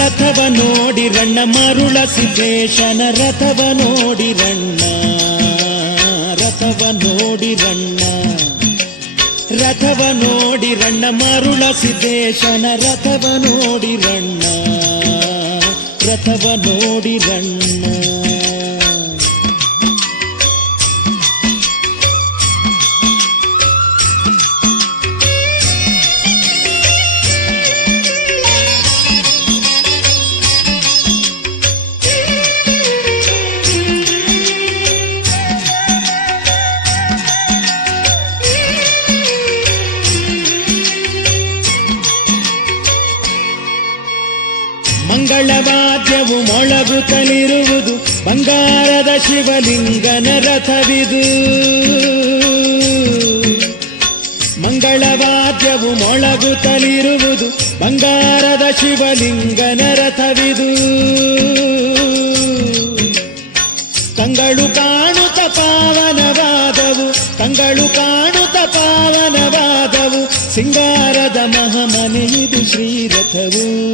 ರಥವ ನೋಡಿ ರಣ್ಣ ಮರುಳ ಸಿದ್ದೇಶನ ರಥವ ನೋಡಿ ರಣ್ಣ, ರಥವ ನೋಡಿ ರಣ್ಣ, ರಥವ ನೋಡಿ ರಣ್ಣ ಮರುಳ ಸಿದ್ದೇಶನ ರಥವ ನೋಡಿ ರಣ್ಣ, ರಥವ ನೋಡಿರಣ್ಣ ಮಂಗಳವಾದ್ಯವು ಮೊಳಗುತ್ತಲಿರುವುದು ಬಂಗಾರದ ಶಿವಲಿಂಗನ ರಥವಿದು. ಮಂಗಳವಾದ್ಯವು ಮೊಳಗುತ್ತಲಿರುವುದು ಬಂಗಾರದ ಶಿವಲಿಂಗನ ರಥವಿದು. ತಂಗಳು ಕಾಣುತ್ತ ಪಾವನವಾದವು ತಂಗಳು ಕಾಣುತ್ತ ಪಾವನವಾದವು, ಸಿಂಗಾರದ ಮಹಮನೆಯಿದು ಶ್ರೀರಥವು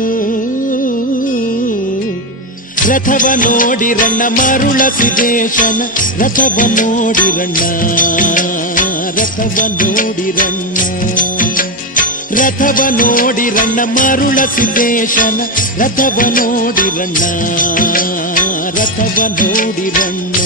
ರಥವ ನೋಡಿ ನೋಡಿರಣ್ಣ ಮರುಳ ಸಿದೇಶನ ರಥವ ನೋಡಿರಣ್ಣ ರಥವ ನೋಡಿರಣ್ಣ ರಥವ ನೋಡಿರಣ್ಣ ಮರುಳ ಸಿದ್ದೇಶನ, ರಥವ ನೋಡಿರಣ್ಣ ರಥವ ನೋಡಿರಣ್ಣ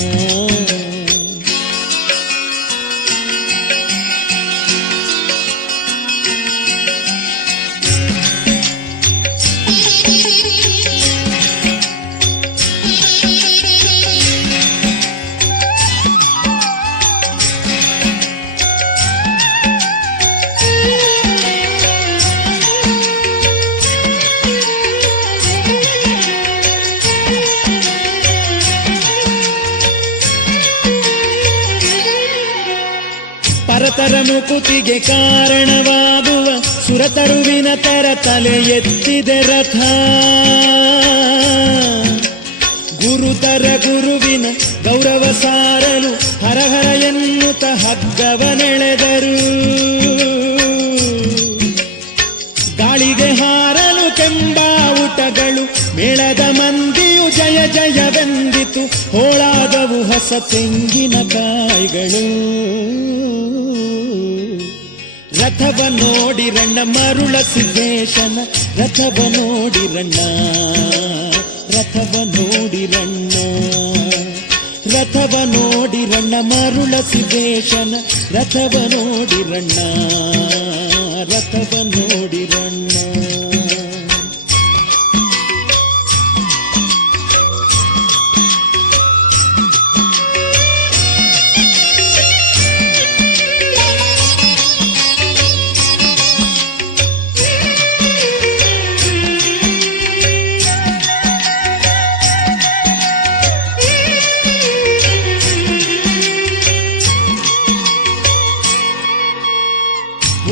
ಪರತರ ಮುಕುತಿಗೆ ಕಾರಣವಾಗುವ ಸುರತರುವಿನ ತರ ತಲೆ ಎತ್ತಿದೆ ರಥ. ಗುರುತರ ಗುರುವಿನ ಗೌರವ ಸಾರಲು ಹರಹರ ಎನ್ನುತ್ತ ಹಗ್ಗವನೆಳೆದರು. ಗಾಳಿಗೆ ಹಾರಲು ಕೆಂಬಾವುಟಗಳು ಮೇಳದ ಮಂದಿಯು ಜಯ ಜಯವೆಂದಿತು. ಹೋಳಾದವು ಹೊಸ ತೆಂಗಿನಕಾಯಿಗಳು ರಥವ ನೋಡಿ ನೋಡಿರಣ್ಣ ಮರುಳ ಸಿದ್ದೇಶನ, ರಥವ ನೋಡಿರಣ್ಣ ರಥವ ನೋಡಿರಣ್ಣ ರಥವ ನೋಡಿ ನೋಡಿರಣ್ಣ ಮರುಳ ಸಿದ್ದೇಶನ, ರಥವ ನೋಡಿರಣ್ಣ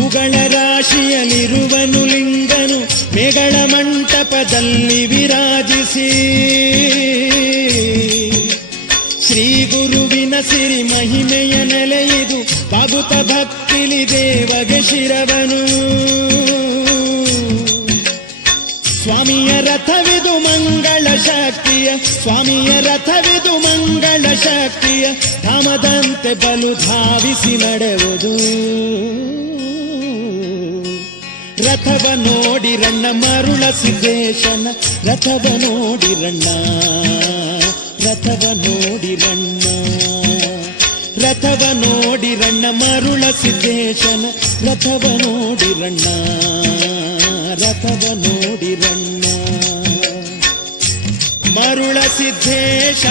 ಹೂಗಳ ರಾಶಿಯಲ್ಲಿರುವನು ಲಿಂಗನು ಮೇಗಳ ಮಂಟಪದಲ್ಲಿ ವಿರಾಜಿಸಿ. ಶ್ರೀ ಗುರುವಿನ ಸಿರಿ ಮಹಿಮೆಯ ನೆಲೆಯಿದು ಬಾಗುತ ಭಕ್ತಿಲಿ ದೇವಗೆ ಶಿರವನು. ಸ್ವಾಮಿಯ ರಥವಿದು ಮಂಗಳ ಶಕ್ತಿಯ, ಸ್ವಾಮಿಯ ರಥವಿದು ಮಂಗಳ ಶಕ್ತಿಯ ಧಾಮದಂತೆ ಬಲು ಧಾವಿಸಿ ನಡೆವುದು. ರಥವ ನೋಡಿ ರಣ್ಣ ಮರುಳ ಸಿದ್ದೇಶನ. ರಥವ ನೋಡಿ ರಣ್ಣ, ರಥವ ನೋಡಿ ರಣ್ಣ. ರಥವ ನೋಡಿರಣ್ಣ ಮರುಳ ಸಿದ್ದೇಶನ. ರಥವ ನೋಡಿ ರಣ್ಣ, ರಥವ ನೋಡಿ ರಣ್ಣ. ಮರುಳ ಸಿದ್ದೇಶ